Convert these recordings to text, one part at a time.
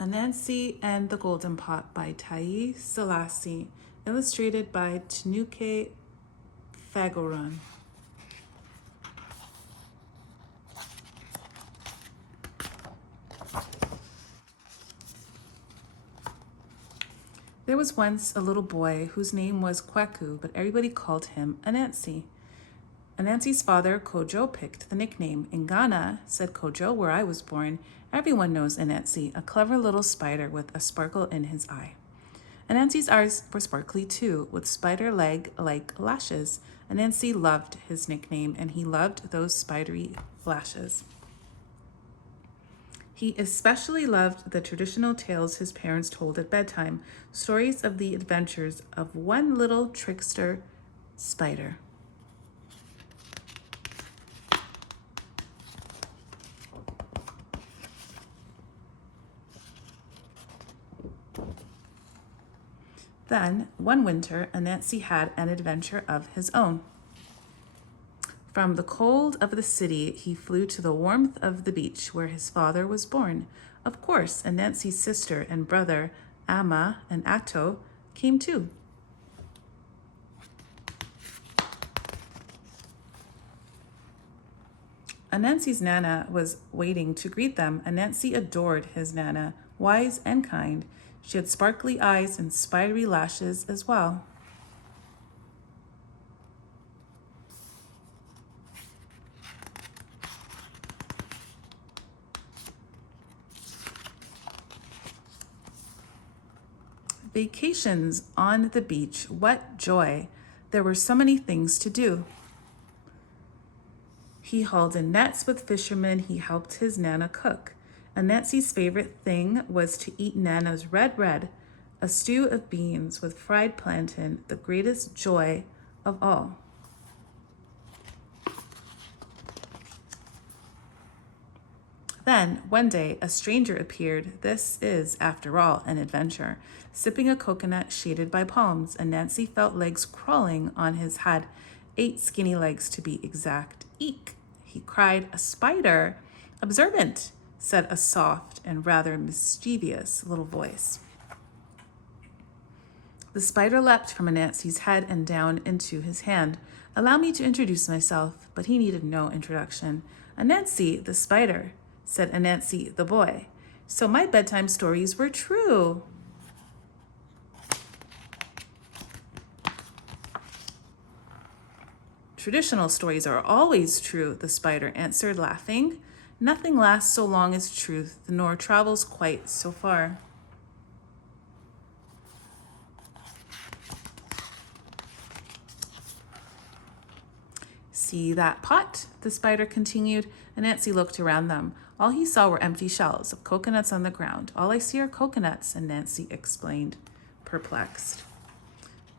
Anansi and the Golden Pot by Tai Selassie, illustrated by Tanuke Fagoran. There was once a little boy whose name was Kwaku, but everybody called him Anansi. Anansi's father, Kojo, picked the nickname. In Ghana, said Kojo, where I was born, everyone knows Anansi, a clever little spider with a sparkle in his eye. Anansi's eyes were sparkly too, with spider leg-like lashes. Anansi loved his nickname, and he loved those spidery lashes. He especially loved the traditional tales his parents told at bedtime, stories of the adventures of one little trickster spider. Then, one winter, Anansi had an adventure of his own. From the cold of the city, he flew to the warmth of the beach where his father was born. Of course, Anansi's sister and brother, Ama and Atto, came too. Anansi's Nana was waiting to greet them. Anansi adored his Nana, wise and kind. She had sparkly eyes and spidery lashes as well. Vacations on the beach, what joy! There were so many things to do. He hauled in nets with fishermen. He helped his Nana cook. Anansi's favorite thing was to eat Nana's red, a stew of beans with fried plantain, the greatest joy of all. Then, one day, a stranger appeared. This is, after all, an adventure. Sipping a coconut shaded by palms, Anansi felt legs crawling on his head, 8 skinny legs to be exact. Eek! He cried, a spider! Observant, said a soft and rather mischievous little voice. The spider leapt from Anansi's head and down into his hand. Allow me to introduce myself, but he needed no introduction. Anansi, the spider, said Anansi, the boy. So my bedtime stories were true. Traditional stories are always true, the spider answered, laughing. Nothing lasts so long as truth, nor travels quite so far. See that pot? The spider continued. Anansi looked around them. All he saw were empty shells of coconuts on the ground. All I see are coconuts, Anansi explained, perplexed.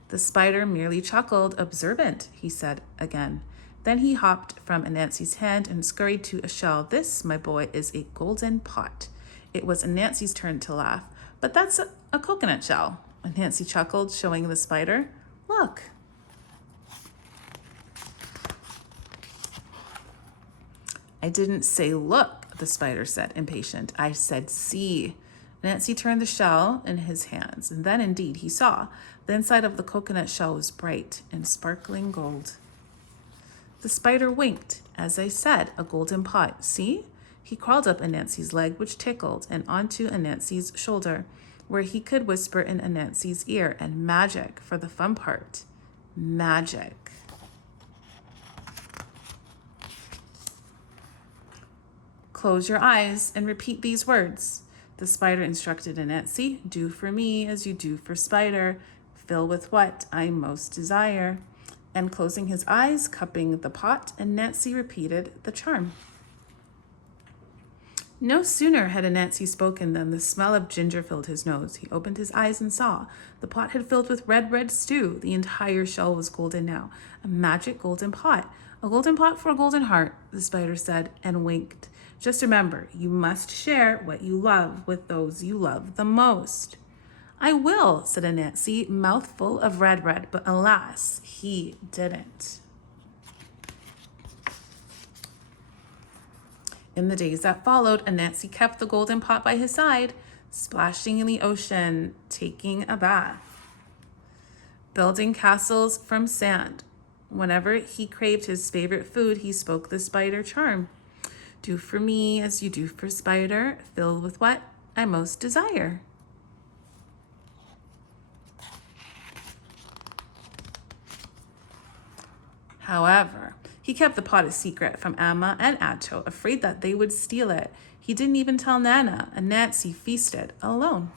The spider merely chuckled. Observant, he said again. Then he hopped from Anansi's hand and scurried to a shell. This, my boy, is a golden pot. It was Anansi's turn to laugh. But that's a coconut shell, Anansi chuckled, showing the spider. Look. I didn't say look, the spider said, impatient. I said see. Anansi turned the shell in his hands, and then indeed he saw. The inside of the coconut shell was bright and sparkling gold. The spider winked. As I said, a golden pot. See? He crawled up Anansi's leg, which tickled, and onto Anansi's shoulder, where he could whisper in Anansi's ear, and magic for the fun part. Magic. Close your eyes and repeat these words. The spider instructed Anansi, do for me as you do for spider. Fill with what I most desire. And closing his eyes, cupping the pot, Anansi repeated the charm. No sooner had Anansi spoken than the smell of ginger filled his nose. He opened his eyes and saw. The pot had filled with red stew. The entire shell was golden now. A magic golden pot. A golden pot for a golden heart, the spider said and winked. Just remember, you must share what you love with those you love the most. I will, said Anansi, mouthful of red, but alas, he didn't. In the days that followed, Anansi kept the golden pot by his side. splashing in the ocean, taking a bath, building castles from sand. Whenever he craved his favorite food, he spoke the spider charm. Do for me as you do for spider, filled with what I most desire. However, he kept the pot a secret from Amma and Ato, afraid that they would steal it. He didn't even tell Nana, and Nancy feasted alone.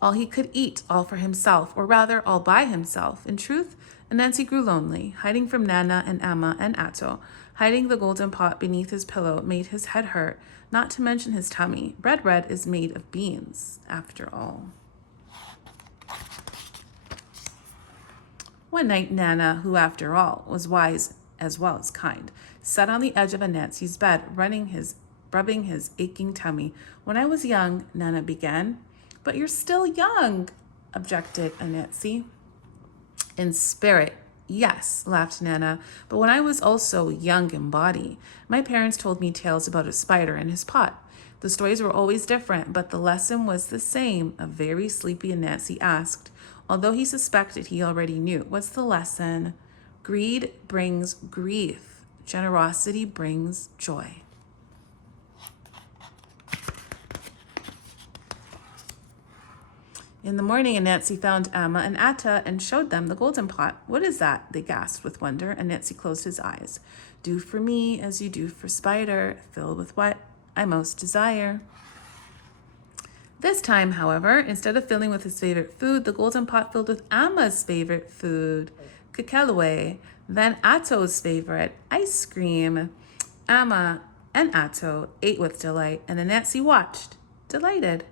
All he could eat, all for himself, or rather, all by himself. In truth, Anansi grew lonely, hiding from Nana and Amma and Ato. Hiding the golden pot beneath his pillow made his head hurt, not to mention his tummy. Bread is made of beans, after all. One night, Nana, who after all was wise as well as kind, sat on the edge of Anansi's bed, rubbing his aching tummy. When I was young, Nana began. But you're still young, objected Anansi. In spirit, yes, laughed Nana, but when I was also young in body, my parents told me tales about a spider and his pot. The stories were always different, but the lesson was the same. A very sleepy Anansi asked, although he suspected he already knew. What's the lesson? Greed brings grief. Generosity brings joy. In the morning, Anansi found Amma and Atta and showed them the golden pot. What is that? They gasped with wonder. Anansi closed his eyes. Do for me as you do for spider, filled with what I most desire. This time, however, instead of filling with his favorite food, the golden pot filled with Amma's favorite food, kakelaway, then Ato's favorite, ice cream. Amma and Ato ate with delight, and Anansi watched, delighted.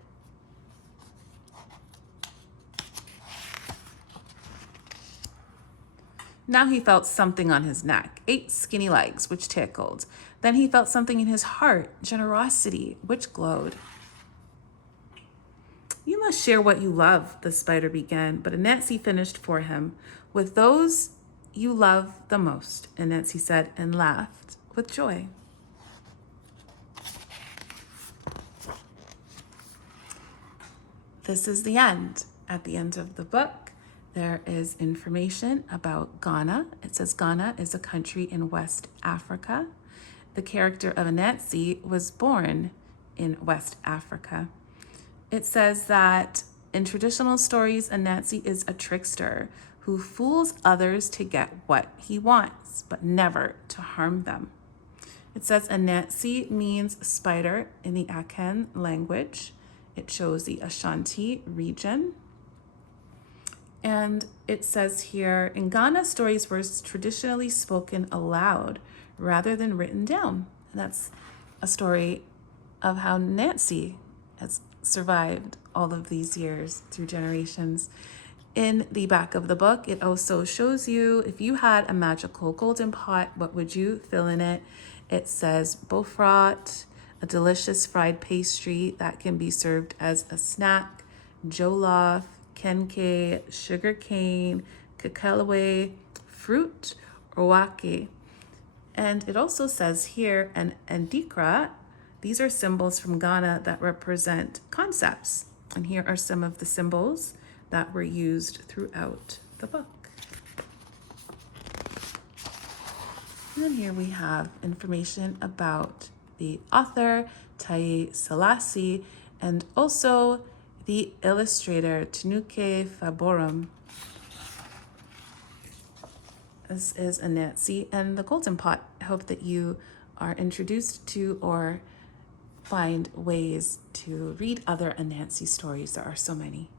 Now he felt something on his neck, 8 skinny legs, which tickled. Then he felt something in his heart, generosity, which glowed. You must share what you love, the spider began, but Anansi finished for him. With those you love the most, Anansi said, and laughed with joy. This is the end. At the end of the book, there is information about Ghana. It says Ghana is a country in West Africa. The character of Anansi was born in West Africa. It says that in traditional stories, Anansi is a trickster who fools others to get what he wants, but never to harm them. It says Anansi means spider in the Akan language. It shows the Ashanti region. And it says here, in Ghana, stories were traditionally spoken aloud rather than written down. And that's a story of how Nancy has survived all of these years through generations. In the back of the book, it also shows you if you had a magical golden pot, what would you fill in it? It says bofrot, a delicious fried pastry that can be served as a snack, jollof, kenke, sugar cane, kakelaway, fruit, or wake. And it also says here, and dikra, these are symbols from Ghana that represent concepts. And here are some of the symbols that were used throughout the book. And then here we have information about the author, Taye Selassie, and also the illustrator, Tanuke Faborum. This is Anansi and the Golden Pot. I hope that you are introduced to or find ways to read other Anansi stories. There are so many.